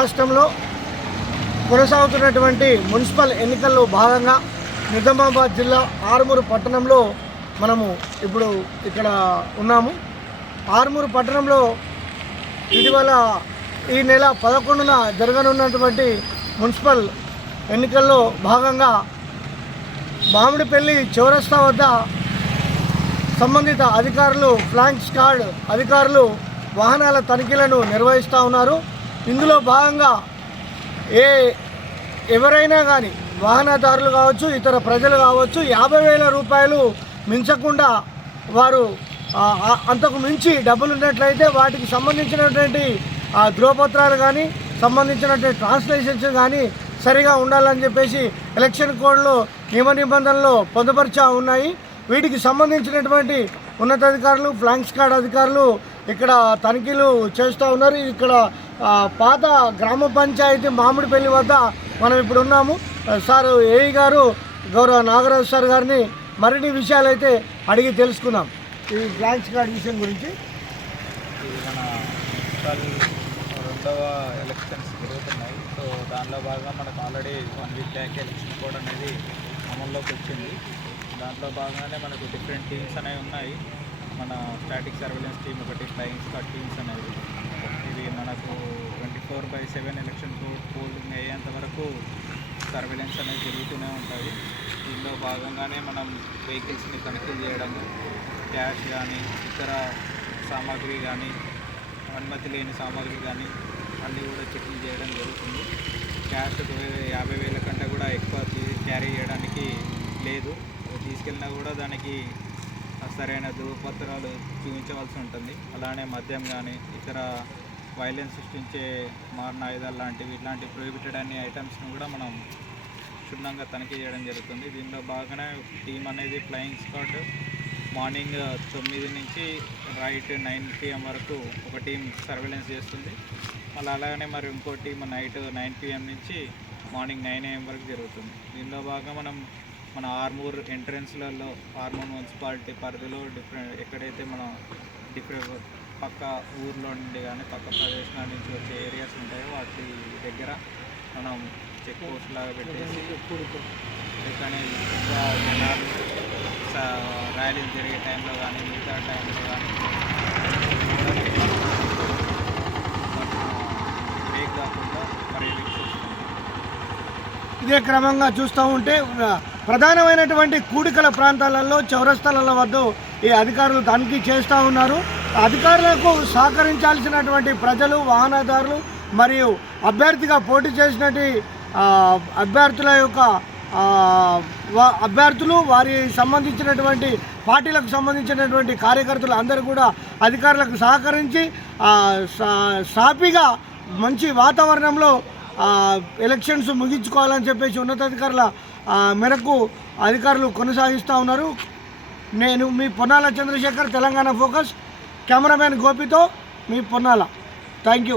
రాష్ట్రంలో కొనసాగుతున్నటువంటి మున్సిపల్ ఎన్నికల్లో భాగంగా నిజామాబాద్ జిల్లా ఆర్మూరు పట్టణంలో మనము ఇప్పుడు ఇక్కడ ఉన్నాము. ఆర్మూరు పట్టణంలో ఇటీవల ఈ నెల 11న జరగనున్నటువంటి మున్సిపల్ ఎన్నికల్లో భాగంగా మామిడిపల్లి చౌరస్తా వద్ద సంబంధిత అధికారులు ఫ్లాంక్ స్క్వాడ్ అధికారులు వాహనాల తనిఖీలను నిర్వహిస్తూ ఉన్నారు. ఇందులో భాగంగా ఎవరైనా కానీ వాహనదారులు కావచ్చు, ఇతర ప్రజలు కావచ్చు, 50,000 రూపాయలు మించకుండా వారు అంతకు మించి డబ్బులు ఉన్నట్లయితే వాటికి సంబంధించినటువంటి ధ్రువపత్రాలు కానీ సంబంధించినటువంటి ట్రాన్స్లేషన్స్ కానీ సరిగా ఉండాలని చెప్పేసి ఎలక్షన్ కోడ్లో నియమ నిబంధనలు పొందుపరిచా ఉన్నాయి. వీటికి సంబంధించినటువంటి ఉన్నతాధికారులు ఫ్లాంక్ స్క్వాడ్ అధికారులు ఇక్కడ తనిఖీలు చేస్తూ ఉన్నారు. ఇక్కడ పాత గ్రామ పంచాయతీ మామిడిపల్లి వద్ద మనం ఇప్పుడు ఉన్నాము. సార్ ఏఈ గారు గౌరవ నాగరాజు సార్ గారిని మరిన్ని విషయాలు అయితే అడిగి తెలుసుకుందాం ఈ ఫ్లాంక్ స్క్వాడ్ విషయం గురించి. మన మున్సిపల్ 2వ ఎలక్షన్స్ జరుగుతున్నాయి. సో దానిలో భాగంగా మనకు already 1 week back election code అనేది అమల్లోకి వచ్చింది. దాంట్లో భాగంగానే మనకు డిఫరెంట్ టీమ్స్ అనేవి ఉన్నాయి. మన స్టాటిక్ సర్వేలెన్స్ టీమ్ ఒకటి, ఫ్లయింగ్ స్క్వాడ్ టీమ్స్ అనేవి. ఇది మనకు 24/7 ఎలక్షన్ పోలింగ్ అయ్యేంత వరకు సర్వేలెన్స్ అనేది జరుగుతూనే ఉంటుంది. దీనిలో భాగంగానే మనం వెహికల్స్ని తనిఖీ చేయడము, క్యాష్ కానీ ఇతర సామాగ్రి కానీ అనుమతి లేని సామాగ్రి కానీ అన్నీ కూడా చెకింగ్ చేయడం జరుగుతుంది. క్యాష్ 50,000 కంటే కూడా ఎక్కువ క్యారీ చేయడానికి లేదు. తీసుకెళ్ళినా కూడా దానికి సరైన ధృవపత్రాలు చూపించవలసి ఉంటుంది. అలానే మద్యం కానీ ఇతర వైలెన్స్ సృష్టించే మారణ ఆయుధాలు లాంటివి ఇలాంటి ప్రొహిబిటెడ్ అన్ని ఐటమ్స్ని కూడా మనం క్షుణ్ణంగా తనిఖీ చేయడం జరుగుతుంది. దీనిలో బాగానే టీం అనేది ఫ్లయింగ్ స్క్వాడ్ మార్నింగ్ 9 నుంచి రైట్ 9 PM వరకు ఒక టీం సర్వేలెన్స్ చేస్తుంది. మళ్ళీ అలాగనే మరి ఇంకో టీం నైట్ 9 PM నుంచి మార్నింగ్ 9 AM వరకు జరుగుతుంది. దీనిలో భాగంగా మనం మన ఆర్మూర్ ఎంట్రన్స్లలో ఆర్మూర్ మున్సిపాలిటీ పరిధిలో ఎక్కడైతే మన పక్క ఊర్లో నుండి కానీ పక్క ప్రదేశాల నుంచి వచ్చే ఏరియాస్ ఉంటాయో వాటి దగ్గర మనం చెక్ పోస్ట్ లాగా పెట్టేసి కానీ జనాలు ర్యాలీలు జరిగే టైంలో కానీ మిగతా టైంలో కానీ బ్రేక్ కాకుండా పర్యవేక్షిస్తుంది. ఇదే క్రమంగా చూస్తూ ఉంటే ప్రధానమైనటువంటి కూడికల ప్రాంతాలలో చౌరస్తాల వద్ద ఈ అధికారులు తనిఖీ చేస్తూ ఉన్నారు. అధికారులకు సహకరించాల్సినటువంటి ప్రజలు, వాహనదారులు మరియు అభ్యర్థిగా పోటీ చేసినటువంటి అభ్యర్థులు వారి సంబంధించినటువంటి పార్టీలకు సంబంధించినటువంటి కార్యకర్తలు అందరూ కూడా అధికారులకు సహకరించి సాఫీగా మంచి వాతావరణంలో ఎలక్షన్స్ ముగించుకోవాలని చెప్పేసి ఉన్నతాధికారుల మేరకు అధికారులు కొనసాగిస్తూ ఉన్నారు. నేను మీ పొన్నాల చంద్రశేఖర్, తెలంగాణ ఫోకస్. కెమెరామెన్ గోపితో మీ పొన్నాల. Thank you.